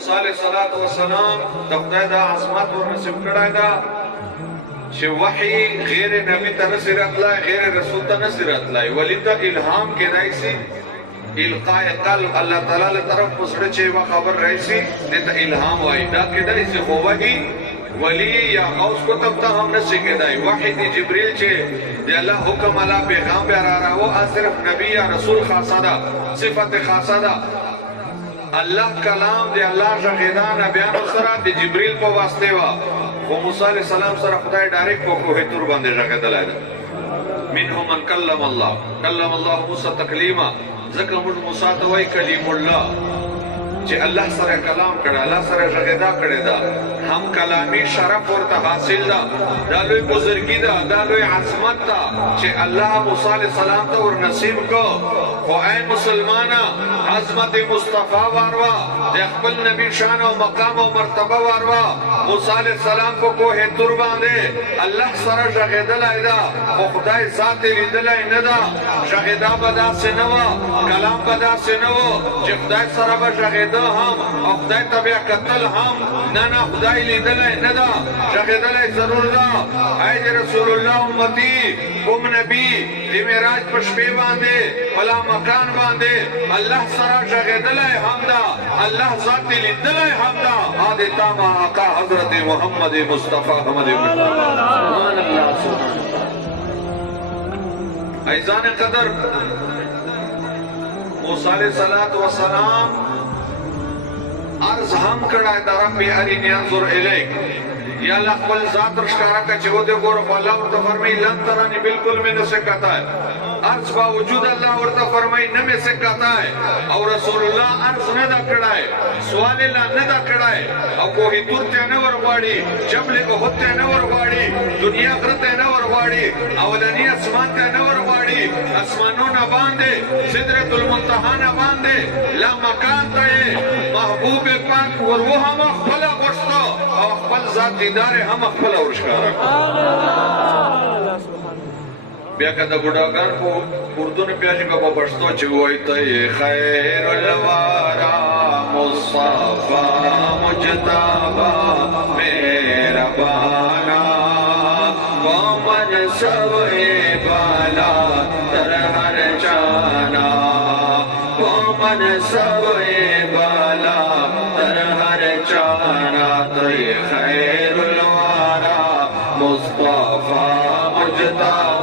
सलात व सलाम दफ्तर दा आसमात वर नसीब कड़ा दा कि वही गैर नबी तनसिरत ला गैर रसूल तनसिरत ला वली ता इल्हाम के नाइसी इल्काए कल्ब अल्लाह ताला ले तरफ पुसड़े चे वा खबर रहीसी ने ता इल्हाम वाई दा के दा इसे होवही वली या गौस को तब ता हम नसी के दाई वही दी जिब्रील चे दे अल्लाह हुक्म अला पैगाम पे आ रहा वो सिर्फ नबी या रसूल खासा दा सिफत खासा दा अल्लाह कलाम दे अल्लाह शहीदान बयान सरा दे जिब्रील को वास्ते वा वो मूसा अलैहि सलाम सरा खुदाए डायरेक्ट को कोहे तुर बांधे रखे दलाय मिनहु मन कल्लम अल्लाह मूसा तकलीमा जका मुझ मूसा तो वही कलीमुल्लाह जे अल्लाह सरा कलाम कड़ा अल्लाह सरा शहीदा करे दा हम कलामी शरफ और हासिल दा दालोय बुजुर्गी दा दालोय अजमत दा जे अल्लाह मूसा अलैहि सलाम तो और नसीब को ओ ऐ मुसलमाना अजमत मुस्तफा वारवा अखबल नबी शान और मकाम और मर्तबा वारवा मूसा अलैहि सलाम को कोहे तुर बांधे अल्लाह सरा शहीदा लाइदा ओ खुदाए जात लिदला नदा शहीदा बदा से नवा कलाम बदा से नवो जे खुदाए सरा बा शहीदा हम और खुदाए तबिया कत्ल हम ना खुदाए लिदला नदा शहीदा ले जरूर दा ऐ रसूलुल्लाह उम्मती तुम नबी दे मेराज पशपे बांधे भला मकान बांधे अल्लाह सरा शहीदा हमदा अल्लाह जाती लिदला हमदा आदे तामा आका हजरत मोहम्मद मुस्तफा हमद सुभान अल्लाह सुभान ऐज़ान कदर मूसा अलैहिस्सलात व सलाम अर्ज हम कड़ा रब्बी अरिनी अंजुर इलैक या अल्लाह कुल जात रश्कारा का चो दे गोर अल्लाह तो फरमाई लन तरानी बिल्कुल में न से कहता है अर्ज बावजूद अल्लाह वर्ता फरमाई न में से कहता है और रसूलुल्लाह अर्ज न दा कड़ा है सवाल ला न दा कड़ा है और कोई तुरते न वरवाड़ी जबले को होते न वरवाड़ी दुनिया करते न वरवाड़ी अवलनी आसमान का न वरवाड़ी आसमानों न बांधे सिदरतुल मुंतहा न बांधे ला मकान तय महबूब पाक और वो हम खला वस्ता और खल जात दीदार हम खला उर्शकारा बिया कदा गुडागान को उर्दू ने प्याज का बरस्तो चुई तय खैरुल वारा मुस्तफा मुजतबा मेरा बाना वमन सबे बाला तर हर जाना वमन सबे बाला तर हर जाना तय खैरुल वारा मुस्तफा मुजतबा